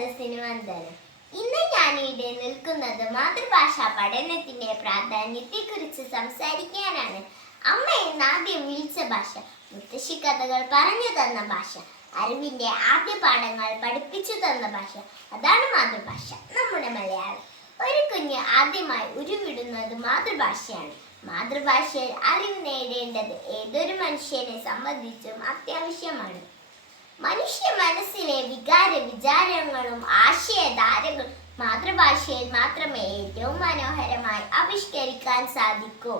സദസ്സിന് വന്ദനം ഇന്ന് ഞാൻ ഇവിടെ നിൽക്കുന്നത് മാതൃഭാഷാ പഠനത്തിന്റെ പ്രാധാന്യത്തെക്കുറിച്ച് സംസാരിക്കാനാണ്. അമ്മ എന്ന് ആദ്യം വിളിച്ച ഭാഷ മുത്തശ്ശി കഥകൾ പറഞ്ഞു തന്ന ഭാഷ അറിവിന്റെ ആദ്യ പാഠങ്ങൾ പഠിപ്പിച്ചു തന്ന ഭാഷ. അതാണ് മാതൃഭാഷ നമ്മുടെ മലയാളം. ഒരു കുഞ്ഞ് ആദ്യമായി ഉരുവിടുന്നത് മാതൃഭാഷയാണ്. മാതൃഭാഷയിൽ അറിവ് നേടേണ്ടത് ഏതൊരു മനുഷ്യനെ സംബന്ധിച്ചും അത്യാവശ്യമാണ്. മനുഷ്യ മനസ്സിലെ വികാര വിചാരങ്ങളും ആശയധാരകളും മാതൃഭാഷയിൽ മാത്രമേ ഏറ്റവും മനോഹരമായി ആവിഷ്കരിക്കാൻ സാധിക്കൂ.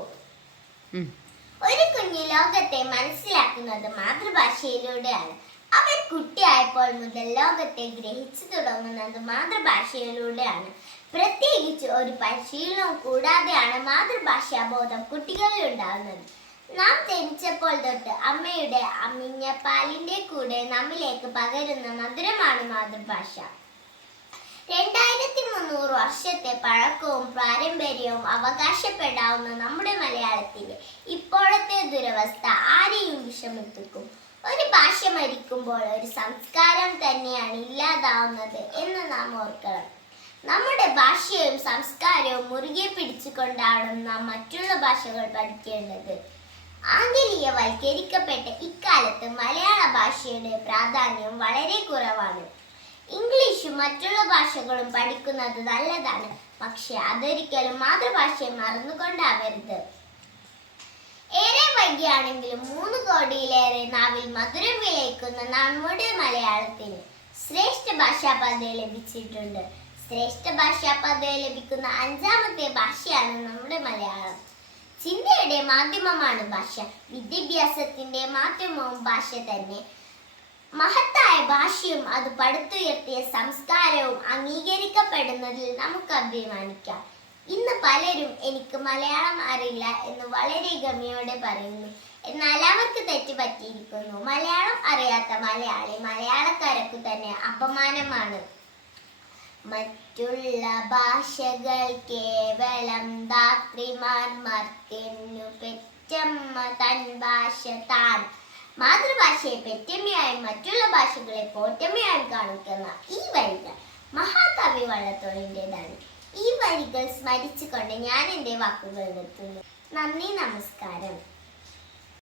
ഒരു കുഞ്ഞു ലോകത്തെ മനസ്സിലാക്കുന്നത് മാതൃഭാഷയിലൂടെയാണ്. അവൻ കുട്ടിയായപ്പോൾ മുതൽ ലോകത്തെ ഗ്രഹിച്ചു തുടങ്ങുന്നത് മാതൃഭാഷയിലൂടെയാണ്. പ്രത്യേകിച്ച് ഒരു പരിശീലനവും കൂടാതെയാണ് മാതൃഭാഷാബോധം കുട്ടികളിൽ ഉണ്ടാകുന്നത്. നാം ജനിച്ചപ്പോൾ തൊട്ട് അമ്മയുടെ അമ്മിഞ്ഞ പാലിന്റെ കൂടെ നമ്മിലേക്ക് പകരുന്ന മധുരമാണ് മാതൃഭാഷ. രണ്ടായിരത്തി മുന്നൂറ് വർഷത്തെ പഴക്കവും പാരമ്പര്യവും അവകാശപ്പെടാവുന്ന നമ്മുടെ മലയാളത്തിന്റെ ഇപ്പോഴത്തെ ദുരവസ്ഥ ആരെയും വിഷമിപ്പിക്കും? ഒരു ഭാഷ മരിക്കുമ്പോൾ ഒരു സംസ്കാരം തന്നെയാണ് ഇല്ലാതാവുന്നത് എന്ന് നാം ഓർക്കണം. നമ്മുടെ ഭാഷയും സംസ്കാരവും മുറുകെ പിടിച്ചുകൊണ്ടാണ് നാം മറ്റുള്ള ഭാഷകൾ പഠിക്കേണ്ടത്. ആംഗലേയവൽക്കരിക്കപ്പെട്ട ഇക്കാലത്ത് മലയാള ഭാഷയുടെ പ്രാധാന്യം വളരെ കുറവാണ്. ഇംഗ്ലീഷും മറ്റുള്ള ഭാഷകളും പഠിക്കുന്നത് നല്ലതാണ്. പക്ഷെ അതൊരിക്കലും മാതൃഭാഷയെ മറന്നുകൊണ്ടാവരുത്. ഏറെ വൈകിയാണെങ്കിലും മൂന്ന് കോടിയിലേറെ നാവിൽ മധുരം വിളയിക്കുന്ന നമ്മുടെ മലയാളത്തിന് ശ്രേഷ്ഠ ഭാഷാ പദവി ലഭിച്ചിട്ടുണ്ട്. ശ്രേഷ്ഠ ഭാഷാ പദവി ലഭിക്കുന്ന അഞ്ചാമത്തെ ഭാഷയാണ് നമ്മുടെ മലയാളം. ചിന്തയുടെ മാധ്യമമാണ് ഭാഷ. വിദ്യാഭ്യാസത്തിന്റെ മാധ്യമവും ഭാഷ തന്നെ. മഹത്തായ ഭാഷയും അത് പടുത്തുയർത്തിയ സംസ്കാരവും അംഗീകരിക്കപ്പെടുന്നതിൽ നമുക്ക് അഭിമാനിക്കാം. ഇന്ന് പലരും എനിക്ക് മലയാളം അറിയില്ല എന്ന് വളരെ ഗമിയോടെ പറയുന്നു. എന്നാൽ അവർക്ക് തെറ്റ് പറ്റിയിരിക്കുന്നു. മലയാളം അറിയാത്ത മലയാളി മലയാളക്കാരക്കു തന്നെ അപമാനമാണ്. മറ്റുള്ള ഭാഷകൾ കേവലം ധാത്രിമാർ മർത്യന്നു പെറ്റമ്മ തൻ ഭാഷ താൻ. മാതൃഭാഷയെ പെറ്റമ്മയായും മറ്റുള്ള ഭാഷകളെ പോറ്റമ്മയായും കാണിക്കുന്ന ഈ വരികൾ മഹാകവി വള്ളത്തോളിന്റെതാണ് ഈ വരികൾ സ്മരിച്ചുകൊണ്ട് ഞാൻ എന്റെ വാക്കുകൾ നിർത്തുന്നു. നന്ദി നമസ്കാരം.